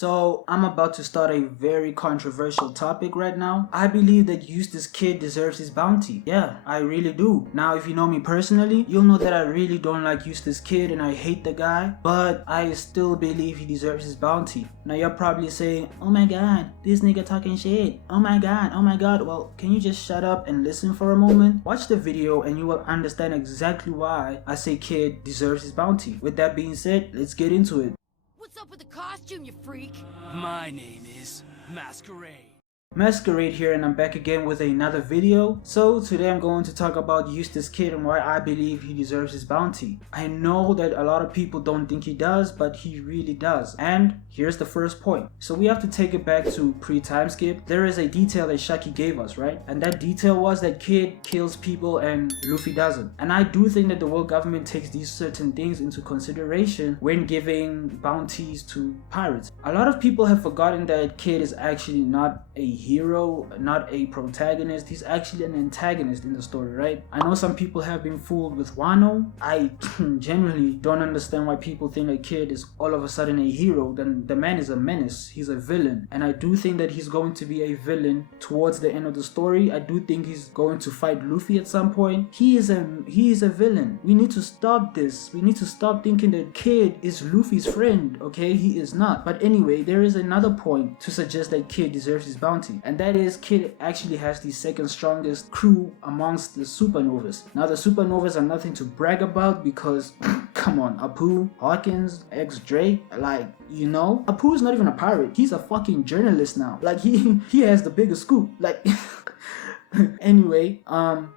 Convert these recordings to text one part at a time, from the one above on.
So I'm about to start a very controversial topic right now. I believe that Eustace Kid deserves his bounty. Yeah, I really do. Now, if you know me personally, you'll know that I really don't like Eustace Kid and I hate the guy, but I still believe he deserves his bounty. Now you're probably saying, oh my god, this nigga talking shit. Oh my god. Well, can you just shut up and listen for a moment? Watch the video and you will understand exactly why I say Kid deserves his bounty. With that being said, let's get into it. What's up with the costume, you freak? My name is Masquerade. Masquerade here, and I'm back again with another video. So today I'm going to talk about Eustace Kid and why I believe he deserves his bounty. I know that a lot of people don't think he does, but he really does. And here's the first point. So we have to take it back to pre-time skip. There is a detail that Shaki gave us, right? And that detail was that Kid kills people and Luffy doesn't. And I do think that the world government takes these certain things into consideration when giving bounties to pirates. A lot of people have forgotten that Kid is actually not a hero, not a protagonist. He's actually an antagonist in the story, right? I know some people have been fooled with Wano. I genuinely don't understand why people think a Kid is all of a sudden a hero. Then the man is a menace. He's a villain, and I do think that he's going to be a villain towards the end of the story. I do think he's going to fight Luffy at some point. He is a villain. We need to stop this. We need to stop thinking that Kid is Luffy's friend. Okay, he is not. But anyway, there is another point to suggest that Kid deserves his bounty. And that is Kid actually has the second strongest crew amongst the supernovas. Now the supernovas are nothing to brag about because come on, Apu, Hawkins, X-Drake, like, you know, Apu's not even a pirate. He's a fucking journalist now. Like he has the biggest scoop. Like anyway,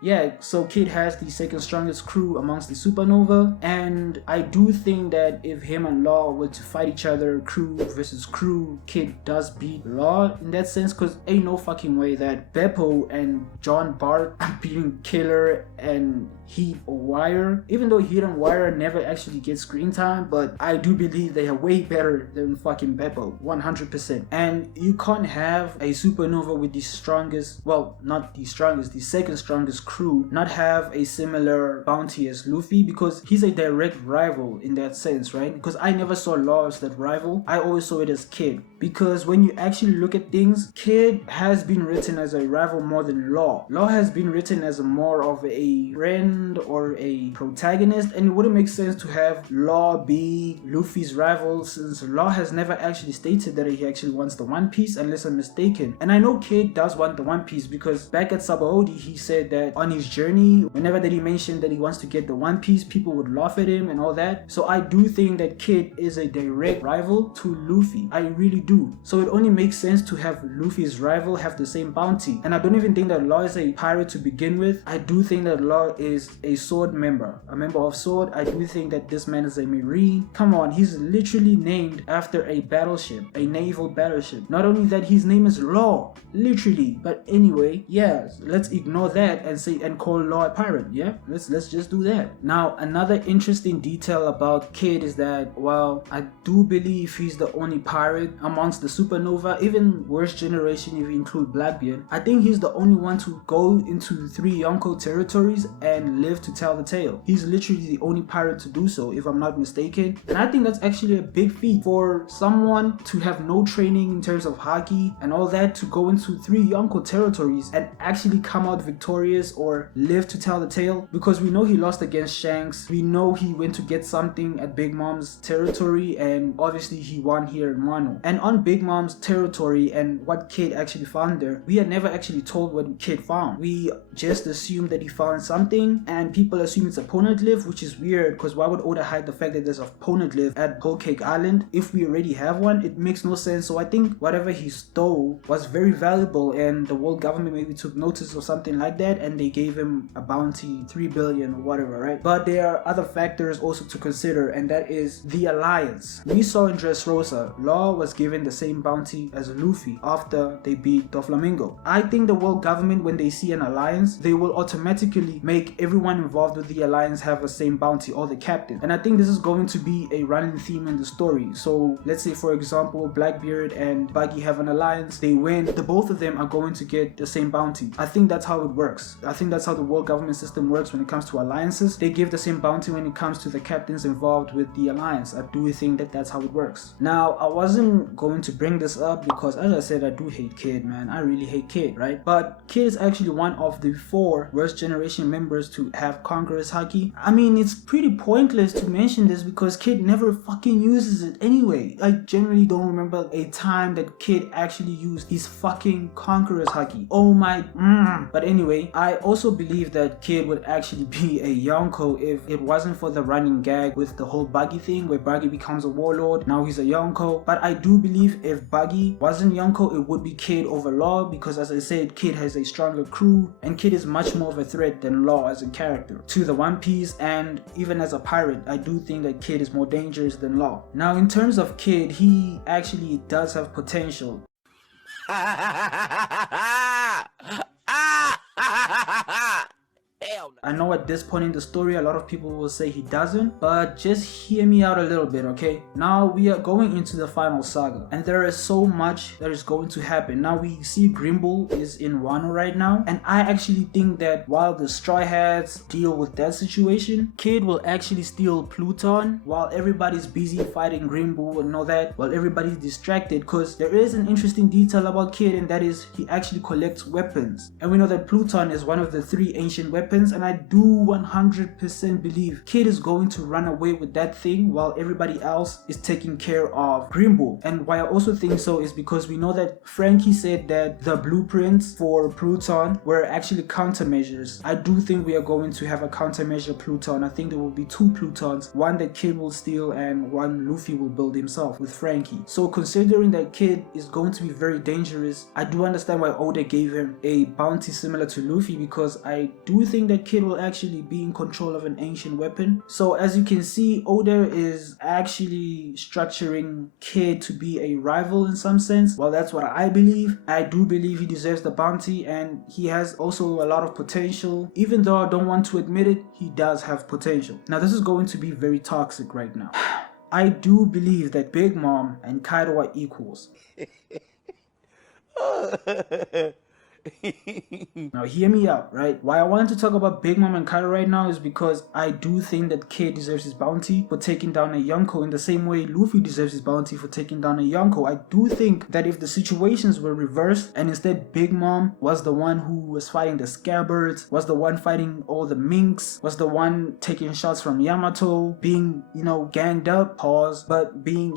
yeah, so Kid has the second strongest crew amongst the supernova, and I do think that if him and Law were to fight each other, crew versus crew, Kid does beat Law in that sense, because ain't no fucking way that Beppo and John Bart are beating Killer and Heat or Wire, even though Heat and Wire never actually get screen time, but I do believe they are way better than fucking Beppo, 100%. And you can't have a supernova with the strongest, well, not the strongest, the second strongest crew, not have a similar bounty as Luffy, because he's a direct rival in that sense, right? Because I never saw Law as that rival. I always saw it as Kid, because when you actually look at things, Kid has been written as a rival more than Law. Law has been written as a more of a friend or a protagonist, and it wouldn't make sense to have Law be Luffy's rival, since Law has never actually stated that he actually wants the One Piece, unless I'm mistaken. And I know Kid does want the One Piece, because back at Sabaody he said that on his journey, whenever that he mentioned that he wants to get the One Piece, people would laugh at him and all that. So I do think that Kid is a direct rival to Luffy. I really do. So it only makes sense to have Luffy's rival have the same bounty. And I don't even think that Law is a pirate to begin with. I do think that Law is a sword member, a member of sword. I do think that this man is a marine. Come on, he's literally named after a battleship, a naval battleship. Not only that, his name is Law, literally. But anyway, yeah, let's ignore that and say and call Law a pirate. Yeah, let's just do that. Now another interesting detail about Kid is that, well, I do believe he's the only pirate amongst the supernova, even worst generation if you include Blackbeard. I think he's the only one to go into 3 Yonko territories and live to tell the tale. He's literally the only pirate to do so, if I'm not mistaken. And I think that's actually a big feat for someone to have no training in terms of haki and all that, to go into 3 Yonko territories and actually come out victorious or live to tell the tale. Because we know he lost against Shanks, we know he went to get something at Big Mom's territory, and obviously he won here in Wano. And on Big Mom's territory and what Kid actually found there, we are never actually told what Kid found. We just assume that he found something, and people assume it's a poneglyph, which is weird, because why would Oda hide the fact that there's a poneglyph at Whole Cake Island if we already have one? It makes no sense. So I think whatever he stole was very valuable, and the world government maybe took notice of something like that, and they gave him a bounty, 3 billion or whatever, right? But there are other factors also to consider, and that is the alliance. We saw in Dressrosa, Law was given the same bounty as Luffy after they beat Doflamingo. I think the world government, when they see an alliance, they will automatically make everyone involved with the alliance have the same bounty, or the captain. And I think this is going to be a running theme in the story. So let's say, for example, Blackbeard and Buggy have an alliance, they win, the both of them are going to get the same bounty. I think that's how it works. I think that's how the world government system works when it comes to alliances. They give the same bounty when it comes to the captains involved with the alliance. I do think that that's how it works. Now, I wasn't going to bring this up because, as I said, I do hate Kid, man. I really hate Kid, right? But Kid is actually one of the 4 worst generation members to have Conqueror's Haki. I mean, it's pretty pointless to mention this because Kid never fucking uses it anyway. I generally don't remember a time that Kid actually used his fucking Conqueror's Haki. Oh my, But anyway, I also believe that Kid would actually be a Yonko if it wasn't for the running gag with the whole Buggy thing where Buggy becomes a warlord. Now he's a Yonko. But I do believe if Buggy wasn't Yonko, it would be Kid over Law because, as I said, Kid has a stronger crew and Kid is much more of a threat than Law as a character to the One Piece, and even as a pirate, I do think that Kid is more dangerous than Law. Now, in terms of Kid, he actually does have potential. I know at this point in the story a lot of people will say he doesn't, but just hear me out a little bit, okay? Now we are going into the final saga and there is so much that is going to happen. Now we see Grimble is in Wano right now, and I actually think that while the Straw Hats deal with that situation, Kid will actually steal Pluton while everybody's busy fighting Grimble and all that, while everybody's distracted, because there is an interesting detail about Kid, and that is he actually collects weapons. And we know that Pluton is one of the 3 ancient weapons, and I do 100% believe Kid is going to run away with that thing while everybody else is taking care of Grimble. And why I also think so is because we know that Frankie said that the blueprints for Pluton were actually countermeasures. I do think we are going to have a countermeasure Pluton. I think there will be 2 Plutons, one that Kid will steal and one Luffy will build himself with Frankie. So considering that Kid is going to be very dangerous, I do understand why Oda gave him a bounty similar to Luffy, because I do think that Kid will actually be in control of an ancient weapon. So as you can see, Oda is actually structuring Kid to be a rival in some sense. Well, that's what I believe. I do believe he deserves the bounty, and he has also a lot of potential. Even though I don't want to admit it, he does have potential. Now this is going to be very toxic right now. I do believe that Big Mom and Kaido are equals. Now hear me out, right? Why I wanted to talk about Big Mom and Kaido right now is because I do think that Kid deserves his bounty for taking down a Yonko in the same way Luffy deserves his bounty for taking down a Yonko. I do think that if the situations were reversed and instead Big Mom was the one who was fighting the Scabbards, was the one fighting all the minks, was the one taking shots from Yamato, being, ganged up, but being,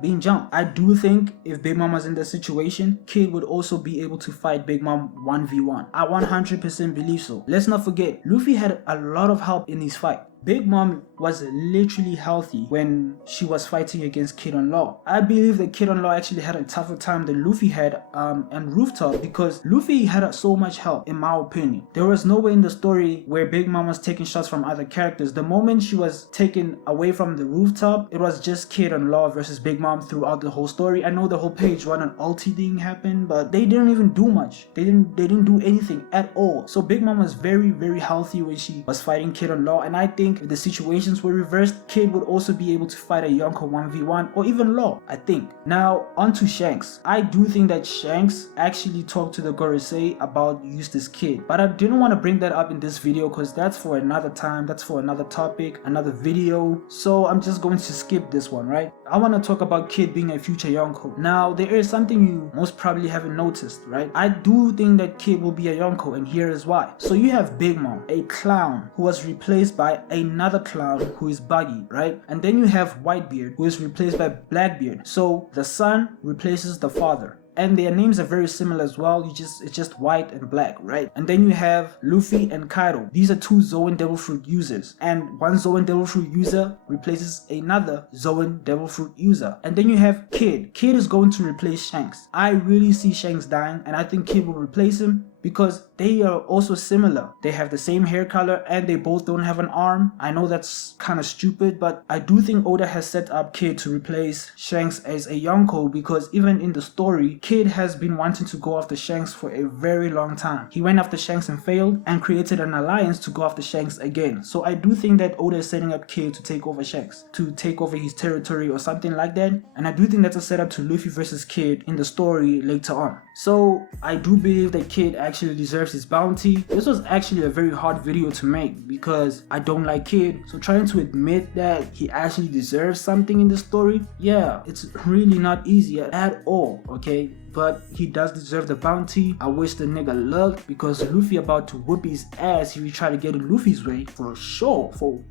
being jumped. I do think if Big Mom was in that situation, Kid would also be able to fight Big Mom 1v1. I 100% believe so. Let's not forget, Luffy had a lot of help in his fight. Big Mom was literally healthy when she was fighting against Kid on Law. I believe that Kid on Law actually had a tougher time than Luffy had and Rooftop, because Luffy had so much help, in my opinion. There was no way in the story where Big Mom was taking shots from other characters. The moment she was taken away from the rooftop, it was just Kid on Law versus Big Mom throughout the whole story. I know the whole page 1 and ulti thing happened, but they didn't even do much. They didn't do anything at all. So Big Mom was very, very healthy when she was fighting Kid on Law, and I think if the situations were reversed, Kid would also be able to fight a Yonko 1v1 or even Law, I think. Now, on to Shanks. I do think that Shanks actually talked to the Gorosei about Eustace Kid, but I didn't want to bring that up in this video because that's for another time, that's for another topic, another video, so I'm just going to skip this one, right? I want to talk about Kid being a future Yonko. Now, there is something you most probably haven't noticed, right? I do think that Kid will be a Yonko, and here is why. So you have Big Mom, a clown who was replaced by another clown who is Buggy, right? And then you have Whitebeard who is replaced by Blackbeard. So the son replaces the father, and their names are very similar as well. It's just white and black, right? And then you have Luffy and Kaido. These are 2 Zoan Devil Fruit users, and one Zoan Devil Fruit user replaces another Zoan Devil Fruit user. And then you have Kid. Kid is going to replace Shanks. I really see Shanks dying, and I think Kid will replace him, because they are also similar. They have the same hair color and they both don't have an arm. I know that's kind of stupid, but I do think Oda has set up Kid to replace Shanks as a Yonko, because even in the story, Kid has been wanting to go after Shanks for a very long time. He went after Shanks and failed and created an alliance to go after Shanks again. So I do think that Oda is setting up Kid to take over Shanks, to take over his territory or something like that. And I do think that's a setup to Luffy versus Kid in the story later on. So I do believe that Kid actually deserves his bounty. This was actually a very hard video to make because I don't like Kid. So trying to admit that he actually deserves something in the story, yeah, it's really not easy at all, okay? But he does deserve the bounty. I wish the nigga luck, because Luffy about to whoop his ass if you try to get in Luffy's way, for sure, for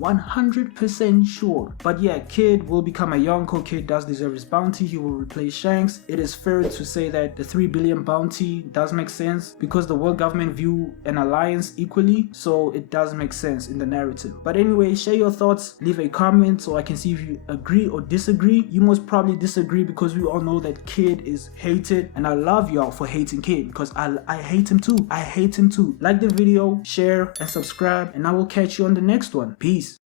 100% sure. But yeah, Kid will become a Yonko. Kid does deserve his bounty. He will replace Shanks. It is fair to say that the 3 billion bounty does make sense because the world government view an alliance equally, so it does make sense in the narrative. But anyway, share your thoughts, leave a comment so I can see if you agree or disagree. You most probably disagree because we all know that Kid is hated, and I love y'all for hating Kid because I hate him too. I hate him too. Like the video, share and subscribe, and I will catch you on the next one. Peace.